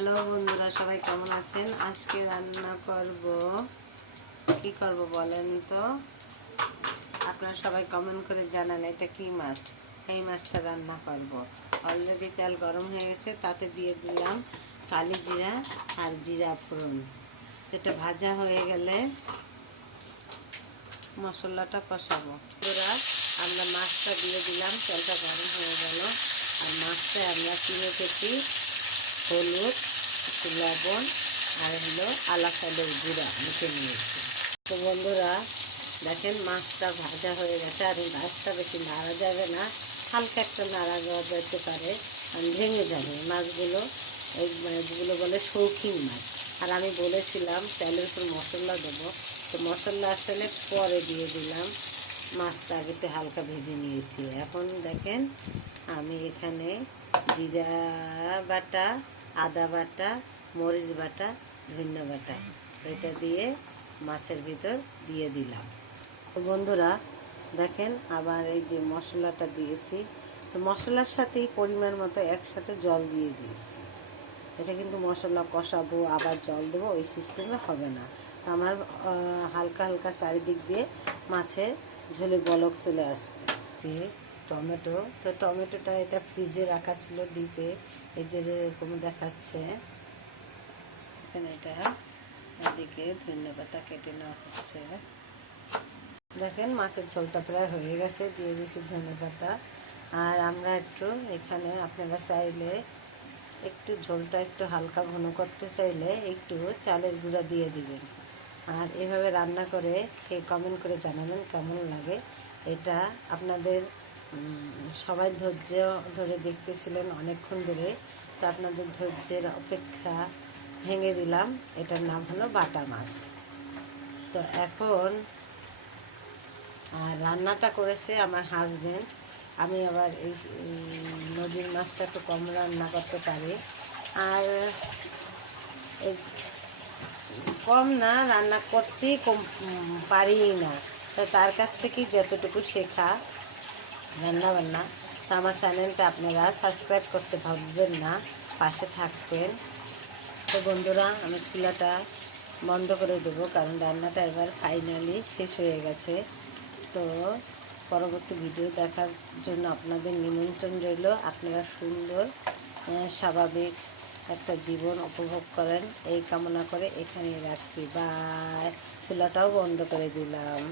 Hello বন্ধুরা, সবাই কেমন আছেন? আজকে রান্না করব, কি করব বলেন তো? আপনারা সবাই কমেন্ট করে জানান এটা কি মাছ। এই মাছটা রান্না করব। অলরেডি তেল গরম হয়ে গেছে, তাতে দিয়ে দিলাম কালি জিরা আর জিরা ফোড়ন। এটা ভাজা হয়ে গেলে মশলাটা কষাবো। বন্ধুরা, আমরা মাছটা দিয়ে দিলাম, তেলটা গরম হয়ে গেল। আর মাছটা আমরা কিনে খেয়েছি হলুদ, একটু লবণ আর আলা চালের গুঁড়া মেখে নিয়েছি। তো বন্ধুরা দেখেন, মাছটা ভাজা হয়ে গেছে। আর এই মাছটা বেশি নাড়া যাবে না, হালকা একটা নাড়া যেতে পারে, ভেঙে যাবে মাছগুলো। এই মাছগুলো বলে শৌখিন মাছ। আর আমি বলেছিলাম তেলের উপর মশলা দেবো, তো মশলা আসলে পরে দিয়ে দিলাম। মাছটা আগেতে হালকা ভেজে নিয়েছি। এখন দেখেন আমি এখানে জিরা বাটা, আদা বাটা, মরিচ বাটা, ধনিয়া বাটা এটা দিয়ে মাছের ভিতর দিয়ে দিলাম। তো বন্ধুরা দেখেন, আবার এই যে মশলাটা দিয়েছি, তো মশলার সাথেই পরিমাণ মতো একসাথে জল দিয়ে দিয়েছি। এটা কিন্তু মশলা কষাবো আবার জল দেবো ওই সিস্টেমে হবে না। তো আমার হালকা হালকা চারিদিক দিয়ে মাছের ঝোলে বলক চলে আসছে। যে টমেটো, তো টমেটোটা এটা ফ্রিজে রাখা ছিল ডিপে, এই যে এরকম দেখাচ্ছে। এখানে এটা এদিকে ধনিয়া পাতা কেটে নেওয়া হচ্ছে। দেখেন মাছের ঝোলটা প্রায় হয়ে গেছে, দিয়ে দিয়েছি ধনিয়া পাতা। আর আমরা একটু এখানে, আপনারা চাইলে একটু ঝোলটা একটু হালকা ঘন করতে চাইলে একটু চালের গুঁড়া দিয়ে দিবেন। আর এভাবে রান্না করে খেয়ে কমেন্ট করে জানাবেন কেমন লাগে। এটা আপনাদের সবাই ধৈর্য ধরে দেখতেছিলেন অনেকক্ষণ ধরে, তো আপনাদের ধৈর্যের অপেক্ষা ভেঙে দিলাম। এটার নাম হলো বাটা মাছ। তো এখন রান্নাটা করেছে আমার হাজবেন্ড। আমি আবার এই নদীর মাছটা একটু কম রান্না করতে পারি। আর এই কম না, রান্না করতেই কম পারি না। তো তার কাছ থেকেই যতটুকু শেখা রান্না বান্না। তো আমার চ্যানেলটা আপনারা সাবস্ক্রাইব করতে ভাববেন না, পাশে থাকবেন। তো বন্ধুরা, আমি চুলাটা বন্ধ করে দেবো, কারণ রান্নাটা এবার ফাইনালি শেষ হয়ে গেছে। তো পরবর্তী ভিডিও দেখার জন্য আপনাদের নিমন্ত্রণ রইল। আপনারা সুন্দর স্বাভাবিক একটা জীবন উপভোগ করেন এই কামনা করে এখানেই রাখছি। বাই। চুলাটাও বন্ধ করে দিলাম।